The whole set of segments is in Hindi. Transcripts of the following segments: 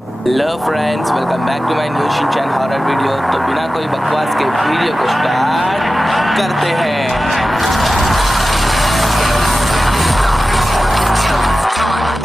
Hello friends, welcome back to my new Shinchan horror video. तो बिना कोई बकवास के वीडियो को स्टार्ट करते हैं।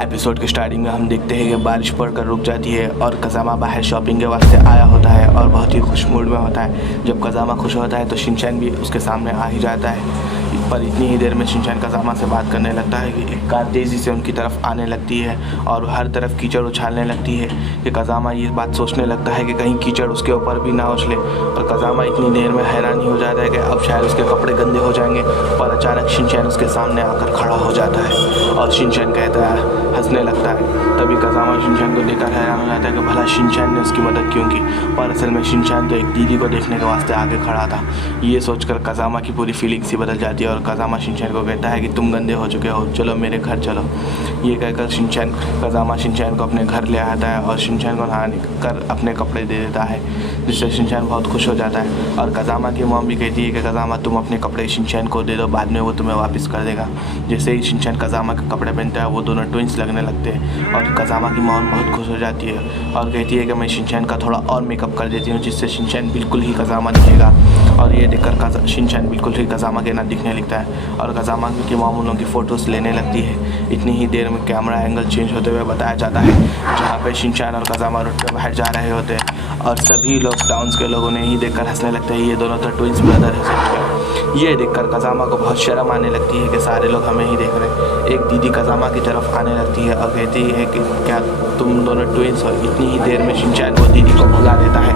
एपिसोड के स्टार्टिंग में हम देखते हैं कि बारिश पड़कर रुक जाती है और कज़ामा बाहर शॉपिंग के वास्ते आया होता है और बहुत ही खुश मूड में होता है। जब कज़ामा खुश होता है तो शिनचैन भी उसके सामने आ ही जाता है। पर इतनी ही देर में शिनचैन कज़ामा से बात करने लगता है कि एक कार तेज़ी से उनकी तरफ आने लगती है और हर तरफ कीचड़ उछालने लगती है कि कज़ामा ये बात सोचने लगता है कि कहीं कीचड़ उसके ऊपर भी ना उछले। और कज़ामा इतनी देर में हैरानी हो जाता है कि अब शायद उसके कपड़े गंदे हो जाएंगे। पर अचानक शिनचैन उसके सामने आकर खड़ा हो जाता है और शिनचैन कहता है, हंसने लगता है। तभी कज़ामा शिनचैन को देखकर हैरान हो जाता है कि भला शिनचैन ने उसकी मदद क्यों की। पर असल में शिनचैन तो एक दीदी को देखने के वास्ते आगे खड़ा था। ये सोचकर कज़ामा की पूरी फीलिंग्स ही बदल जाती है और कज़ामा शिनचैन को कहता है कि तुम गंदे हो चुके हो, चलो मेरे घर चलो। ये कहकर कज़ामा शिनचैन को अपने घर ले आता है और शिनचैन को नहाने कर अपने कपड़े दे देता है, जिससे शिनचैन बहुत खुश हो जाता है। और कज़ामा की मॉम भी कहती है कि कज़ामा तुम अपने कपड़े शिनचैन को दे दो, बाद में वो तुम्हें वापस कर देगा। जैसे ही शिनचैन कज़ामा के कपड़े पहनता है वो दोनों ट्विंस लगने लगते हैं और कज़ामा की मॉम बहुत खुश हो जाती है और कहती है कि मैं शिनचैन का थोड़ा और मेकअप कर देती हूँ, जिससे शिनचैन बिल्कुल ही कज़ामा दिखेगा। और ये देखकर शिनचैन बिल्कुल ही कज़ामा के ना दिखने लगता है और कज़ामा की मॉम उन लोगों की फ़ोटोज़ लेने लगती है। इतनी ही देर में कैमरा एंगल चेंज होते हुए बताया जाता है, जहाँ पे शिनचैन और कज़ामा रोड पे बाहर जा रहे होते हैं और सभी लोग टाउन्स के लोगों ने ही देखकर हंसने लगते हैं, ये दोनों तो ट्विंस ब्रदर है सच में। ये देखकर कज़ामा को बहुत शर्म आने लगती है कि सारे लोग हमें ही देख रहे हैं। एक दीदी कज़ामा की तरफ आने लगती है और कहती है कि क्या तुम दोनों ट्विंस हो। इतनी ही देर में शिनचैन को दीदी को भुला देता है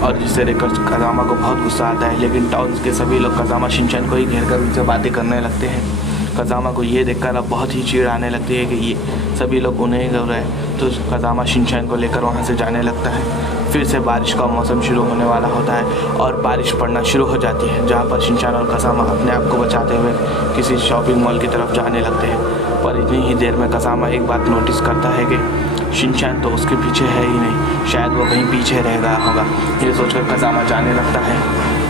और जिससे देखकर कज़ामा को बहुत गुस्सा आता है। लेकिन टाउन्स के सभी लोग कज़ामा शिनचैन को ही घेर कर उनसे बातें करने लगते हैं। कज़ामा को ये देखकर अब बहुत ही चिढ़ आने लगती है कि ये सभी लोग उन्हें ही कर रहे हैं। तो कज़ामा शिनचैन को लेकर वहाँ से जाने लगता है। फिर से बारिश का मौसम शुरू होने वाला होता है और बारिश पड़ना शुरू हो जाती है, जहाँ पर शिनचैन और कज़ामा अपने आप को बचाते हुए किसी शॉपिंग मॉल की तरफ जाने लगते हैं। पर इतनी ही देर में कज़ामा एक बात नोटिस करता है कि शिनचैन तो उसके पीछे है ही नहीं, शायद वो कहीं पीछे रह गया होगा। ये सोचकर कज़ामा जाने लगता है।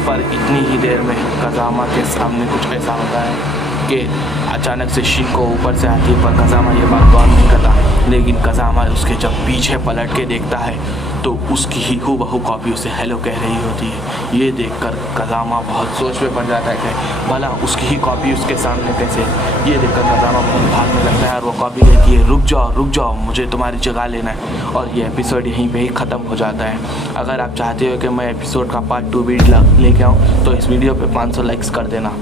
पर इतनी ही देर में कज़ामा के सामने कुछ ऐसा होता है कि अचानक से शिन को ऊपर से आती है। पर कज़ामा ये बात गौर नहीं करता, लेकिन कज़ामा उसके जब पीछे पलट के देखता है तो उसकी ही हूबहू कॉपी उसे हेलो कह रही होती है। ये देखकर कज़ामा बहुत सोच में पड़ जाता है कि भला उसकी ही कॉपी उसके सामने कैसे। ये देखकर कज़ामा बहुत भागने लगता है और वो कॉपी कहती है, रुक जाओ, मुझे तुम्हारी जगह लेना है। और ये एपिसोड यहीं पे ही ख़त्म हो जाता है। अगर आप चाहते हो कि मैं एपिसोड का पार्ट 2 भी लेके आऊँ तो इस वीडियो पे 500 लाइक्स कर देना।